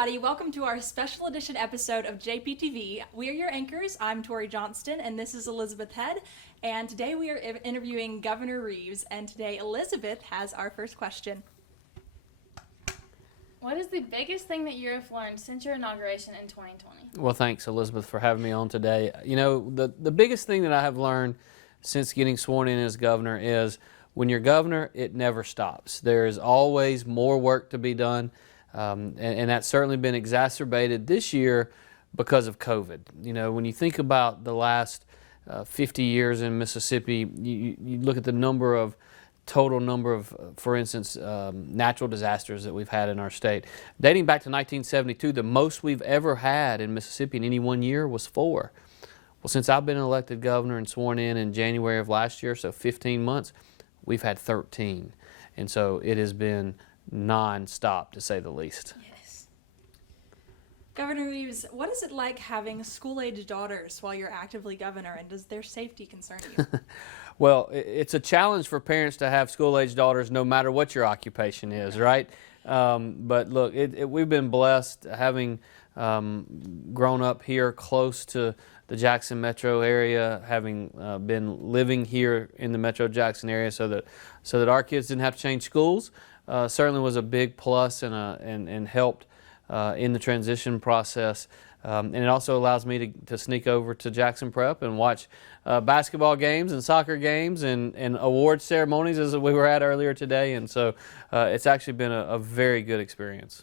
everybody. Welcome to our special edition episode of JPTV. We are your anchors. I'm Tori Johnston, and this is Elizabeth Head. And today we are interviewing Governor Reeves. And today Elizabeth has our first question. What is the biggest thing that you have learned since your inauguration in 2020? Well, thanks, Elizabeth, for having me on today. You know, the biggest thing that I have learned since getting sworn in as governor is when you're governor, it never stops. There is always more work to be done. And that's certainly been exacerbated this year because of COVID. You know, when you think about the last 50 years in Mississippi, you look at the total number of, for instance, natural disasters that we've had in our state. Dating back to 1972, the most we've ever had in Mississippi in any one year was 4. Well, since I've been elected governor and sworn in January of last year, so 15 months, we've had 13. And so it has been non-stop, to say the least. Yes. Governor Reeves, what is it like having school-age daughters while you're actively governor, and does their safety concern you? Well, it's a challenge for parents to have school-age daughters no matter what your occupation is, right? But look, we've been blessed having grown up here close to the Jackson metro area, having been living here in the metro Jackson area so that our kids didn't have to change schools. Certainly was a big plus and helped in the transition process. And it also allows me to sneak over to Jackson Prep and watch basketball games and soccer games and award ceremonies as we were at earlier today. And so it's actually been a very good experience.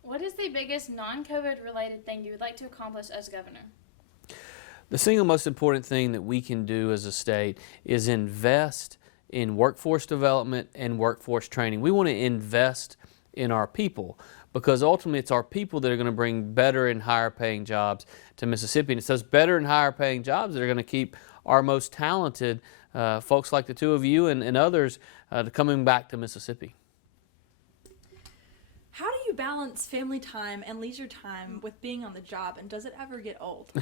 What is the biggest non-COVID related thing you would like to accomplish as governor? The single most important thing that we can do as a state is invest in workforce development and workforce training. We want to invest in our people because ultimately it's our people that are going to bring better and higher paying jobs to Mississippi. And it's those better and higher paying jobs that are going to keep our most talented folks like the two of you and others coming back to Mississippi. How do you balance family time and leisure time with being on the job, and does it ever get old?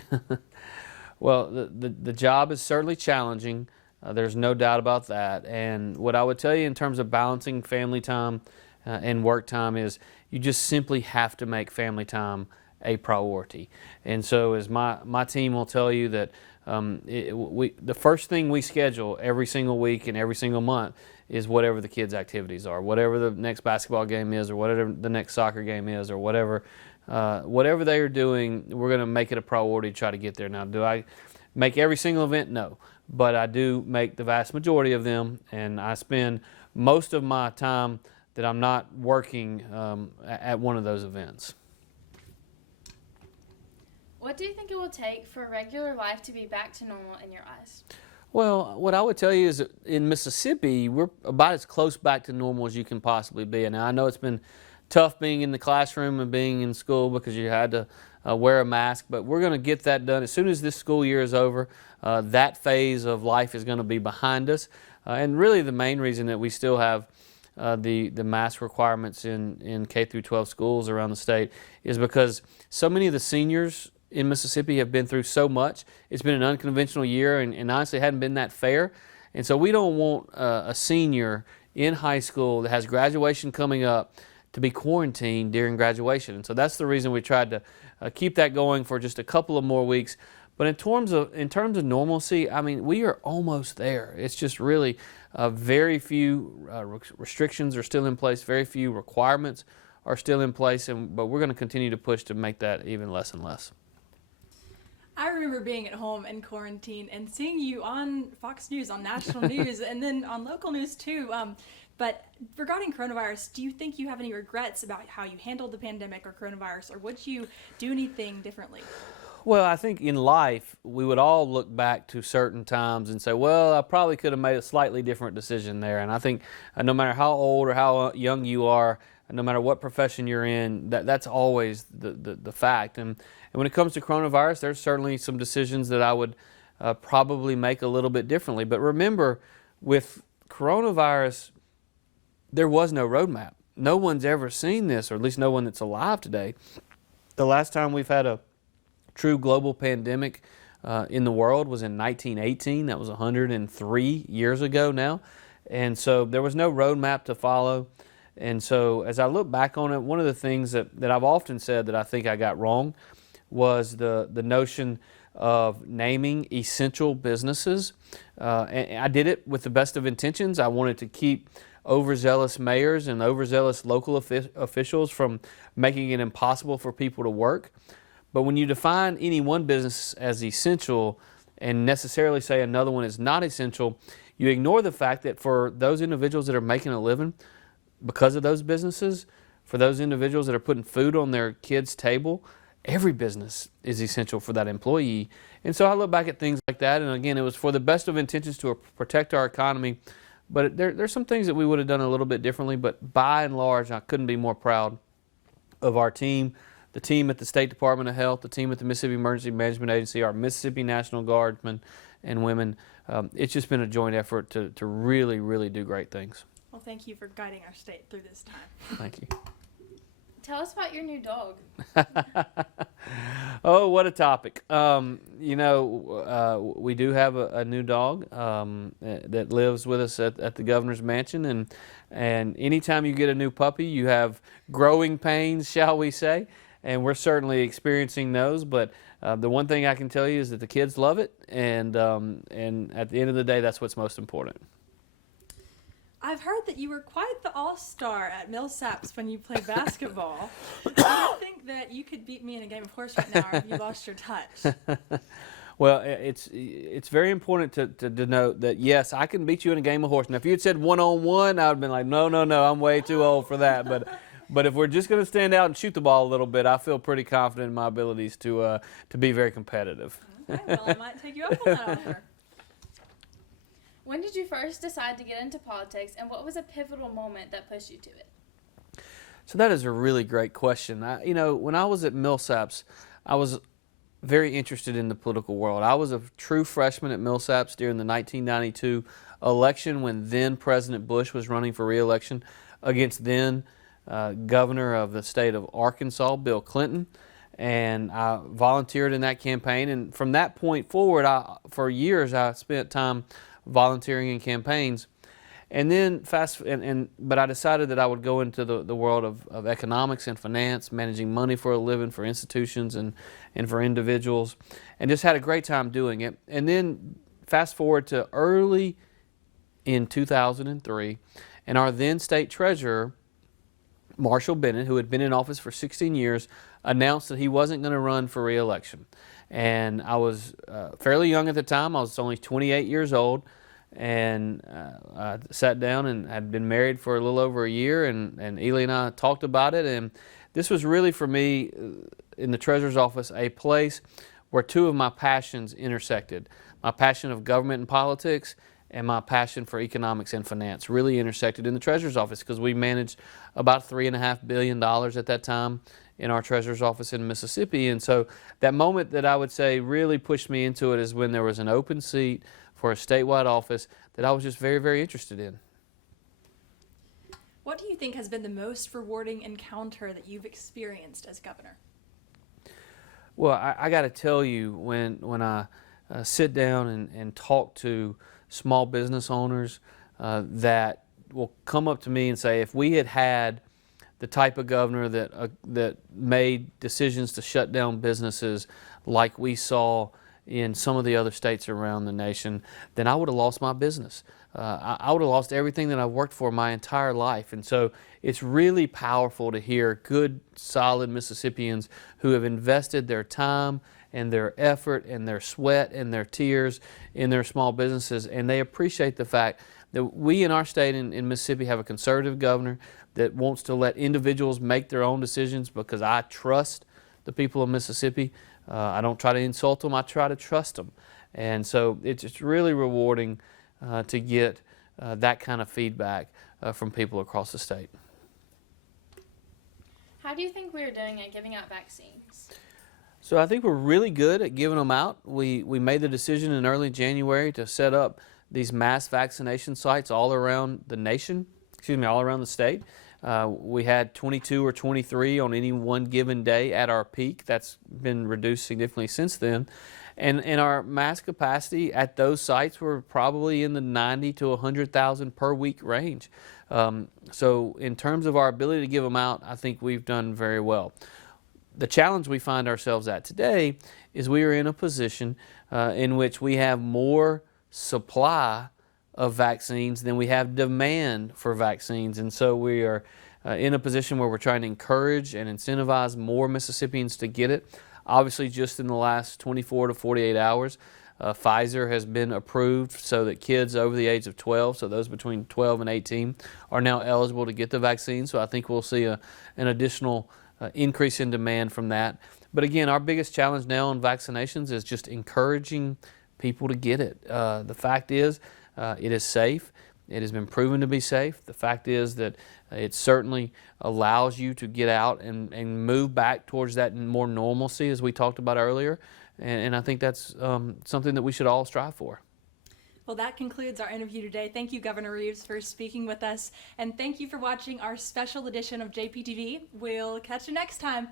Well, the job is certainly challenging. There's no doubt about that. And what I would tell you in terms of balancing family time and work time is you just simply have to make family time a priority. And so as my team will tell you that the first thing we schedule every single week and every single month is whatever the kids' activities are, whatever the next basketball game is or whatever the next soccer game is or whatever they are doing, we're going to make it a priority to try to get there. Now, do I make every single event? No. But I do make the vast majority of them, and I spend most of my time that I'm not working at one of those events. What do you think it will take for regular life to be back to normal in your eyes? Well, what I would tell you is that in Mississippi, we're about as close back to normal as you can possibly be. And I know it's been tough being in the classroom and being in school because you had to wear a mask, but we're going to get that done. As soon as this school year is over, that phase of life is going to be behind us. And really the main reason that we still have the mask requirements in K through 12 schools around the state is because so many of the seniors in Mississippi have been through so much. It's been an unconventional year and honestly hadn't been that fair. And so we don't want a senior in high school that has graduation coming up to be quarantined during graduation. And so that's the reason we tried to keep that going for just a couple of more weeks. But in terms of normalcy, I mean, we are almost there. It's just really very few restrictions are still in place, very few requirements are still in place, but we're going to continue to push to make that even less and less. I remember being at home in quarantine and seeing you on Fox News, on national news, and then on local news too. But regarding coronavirus, do you think you have any regrets about how you handled the pandemic or coronavirus, or would you do anything differently? Well, I think in life, we would all look back to certain times and say, well, I probably could have made a slightly different decision there. And I think no matter how old or how young you are, no matter what profession you're in, that's always the fact. And when it comes to coronavirus, there's certainly some decisions that I would probably make a little bit differently. But remember, with coronavirus, there was no roadmap. No one's ever seen this, or at least no one that's alive today. The last time we've had a true global pandemic in the world was in 1918. That was 103 years ago now. And so there was no roadmap to follow. And so as I look back on it, one of the things that I've often said that I think I got wrong was the notion of naming essential businesses. And I did it with the best of intentions. I wanted to keep overzealous mayors and overzealous local officials from making it impossible for people to work. But when you define any one business as essential and necessarily say another one is not essential, you ignore the fact that for those individuals that are making a living because of those businesses, for those individuals that are putting food on their kids' table, every business is essential for that employee. And so I look back at things like that, and again, it was for the best of intentions to protect our economy, but there's some things that we would have done a little bit differently, but by and large, I couldn't be more proud of our team, the team at the State Department of Health, the team at the Mississippi Emergency Management Agency, our Mississippi National Guardsmen and women. It's just been a joint effort to really, really do great things. Well, thank you for guiding our state through this time. Thank you. Tell us about your new dog. Oh, what a topic. We do have a new dog that lives with us at the governor's mansion. And anytime you get a new puppy, you have growing pains, shall we say. And we're certainly experiencing those. But the one thing I can tell you is that the kids love it. And at the end of the day, that's what's most important. I've heard that you were quite the all-star at Millsaps when you played basketball. I think that you could beat me in a game of horse right now if you lost your touch. Well, it's very important to denote that, yes, I can beat you in a game of horse. Now, if you had said one-on-one, I would have been like, no, I'm way too old for that. But if we're just going to stand out and shoot the ball a little bit, I feel pretty confident in my abilities to be very competitive. Okay, well, I might take you up on that offer. When did you first decide to get into politics, and what was a pivotal moment that pushed you to it? So that is a really great question. When I was at Millsaps, I was very interested in the political world. I was a true freshman at Millsaps during the 1992 election when then President Bush was running for re-election against then governor of the state of Arkansas, Bill Clinton. And I volunteered in that campaign. And from that point forward, for years, I spent time volunteering in campaigns. And then but I decided that I would go into the world of economics and finance, managing money for a living for institutions and for individuals, and just had a great time doing it. And then fast forward to early in 2003, and our then state treasurer, Marshall Bennett, who had been in office for 16 years, announced that he wasn't going to run for re-election. And I was fairly young at the time. I was only 28 years old. And I sat down and had been married for a little over a year, and Ely and I talked about it. And this was really, for me, in the treasurer's office, a place where two of my passions intersected. My passion of government and politics and my passion for economics and finance really intersected in the treasurer's office, because we managed about $3.5 billion at that time in our treasurer's office in Mississippi. And so that moment that I would say really pushed me into it is when there was an open seat for a statewide office that I was just very, very interested in. What do you think has been the most rewarding encounter that you've experienced as governor? Well, I got to tell you, when I sit down and talk to small business owners that will come up to me and say, if we had had the type of governor that made decisions to shut down businesses like we saw in some of the other states around the nation, then I would have lost my business. I would have lost everything that I've worked for my entire life. And so it's really powerful to hear good, solid Mississippians who have invested their time and their effort and their sweat and their tears in their small businesses, and they appreciate the fact that we in our state in Mississippi have a conservative governor that wants to let individuals make their own decisions, because I trust the people of Mississippi. I don't try to insult them, I try to trust them. And so it's really rewarding to get that kind of feedback from people across the state. How do you think we're doing at giving out vaccines? So I think we're really good at giving them out. We made the decision in early January to set up these mass vaccination sites all around the nation, all around the state. We had 22 or 23 on any one given day at our peak. That's been reduced significantly since then. And our mass capacity at those sites were probably in the 90 to 100,000 per week range. So in terms of our ability to give them out, I think we've done very well. The challenge we find ourselves at today is we are in a position in which we have more supply of vaccines than we have demand for vaccines. And so we are in a position where we're trying to encourage and incentivize more Mississippians to get it. Obviously, just in the last 24 to 48 hours, Pfizer has been approved so that kids over the age of 12, so those between 12 and 18, are now eligible to get the vaccine. So I think we'll see an additional increase in demand from that. But again, our biggest challenge now on vaccinations is just encouraging people to get it. The fact is, it is safe. It has been proven to be safe. The fact is that it certainly allows you to get out and move back towards that more normalcy, as we talked about earlier. And I think that's something that we should all strive for. Well, that concludes our interview today. Thank you, Governor Reeves, for speaking with us. And thank you for watching our special edition of JPTV. We'll catch you next time.